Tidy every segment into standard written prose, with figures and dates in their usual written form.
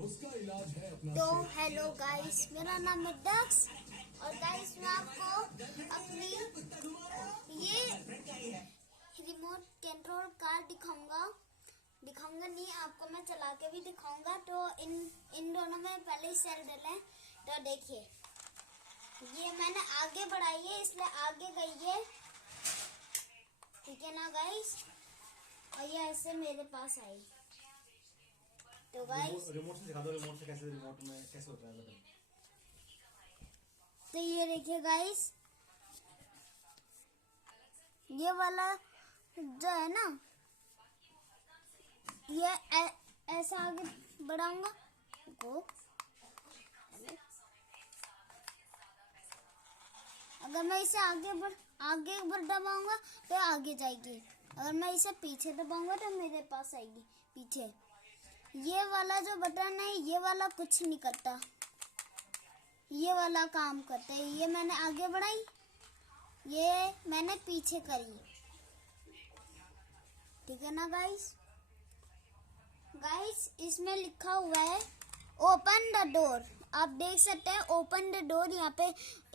उसका इलाज है अपना। तो हेलो गाइस, मेरा नाम है दक्ष और गाइस मैं आपको अपनी ये रिमोट कंट्रोल कार दिखाऊंगा नहीं, आपको मैं चला के भी दिखाऊंगा। तो इन दोनों में पहले ही सेल डले। तो देखिए, ये मैंने आगे बढ़ाई है इसलिए आगे गई है, ठीक है ना गाइस। और ये ऐसे मेरे पास आई। तो गाइस रिमोट से दिखा दो, रिमोट से कैसे, रिमोट में कैसे होता है बटन। तो ये देखिए गाइस, ये वाला जो है ना, ये ऐसा आगे बढ़ाऊंगा को, अगर मैं इसे आगे बढ़ दबाऊंगा तो आगे जाएगी, अगर मैं इसे पीछे दबाऊंगा तो मेरे पास आएगी पीछे। ये वाला जो बटन है, ये वाला कुछ नहीं करता, ये वाला काम करता है। ये मैंने आगे बढ़ाई, ये मैंने पीछे करी, ठीक है ना गाइस। गाइस इसमें लिखा हुआ है ओपन द डोर, आप देख सकते हैं ओपन द डोर। यहाँ पे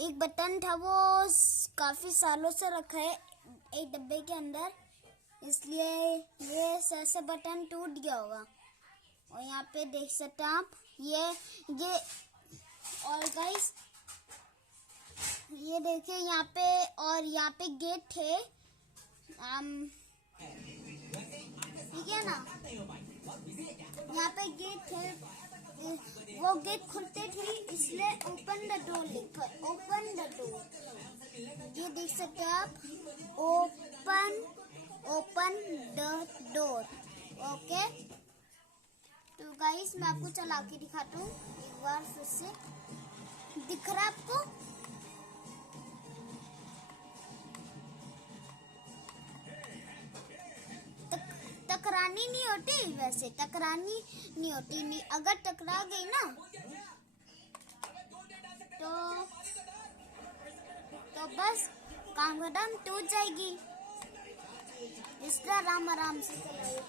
एक बटन था, वो काफी सालों से रखा है एक डब्बे के अंदर, इसलिए ये ऐसे बटन टूट गया होगा। और यहाँ पे देख सकते हैं आप ये और गाइस ये देखिए यहाँ पे, और यहाँ पे गेट थे, ठीक है ना, यहाँ पे गेट थे, वो गेट खुलते थे इसलिए ओपन द डोर लिखा है, ओपन द डोर। ये देख सकते हैं आप, ओपन द डोर, ओके। तो गाइस मैं आपको चला के दिखाता हूँ एक बार फिर से, दिख रहा है आपको? टकरानी नहीं होती, वैसे टकरानी नहीं होती, नहीं अगर टकरा गई ना तो बस काम खत्म, टूट जाएगी। इस तरह आराम से चलाइए।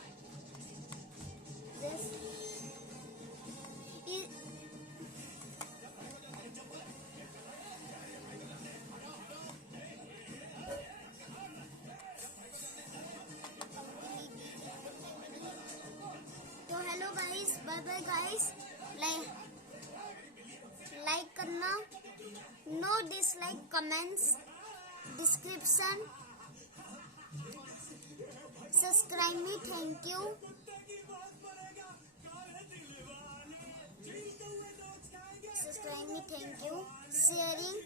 तो hello guys, bye bye guys, like करना, no dislike, comments, description, subscribe me, thank you, subscribe me, thank you, sharing,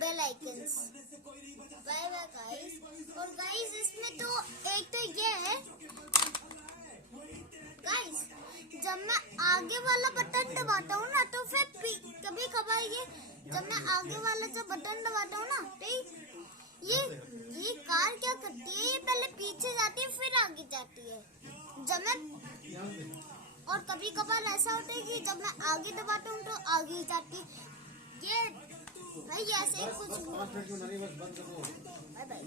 bell icons, bye bye guys. और गाइस इसमें तो एक तो ये है गाइस, जब मैं आगे वाला बटन दबाता हूँ ना तो फिर कभी कभार जब मैं आगे वाला जो बटन दबाता हूँ ना तो ये कार क्या करती है, ये पहले पीछे जाती है फिर आगे जाती है। जब मैं, और कभी कभार ऐसा होता है कि जब मैं आगे दबाता हूँ तो आगे जाती है। ये भाई ऐसे ही कुछ, बाय बाय।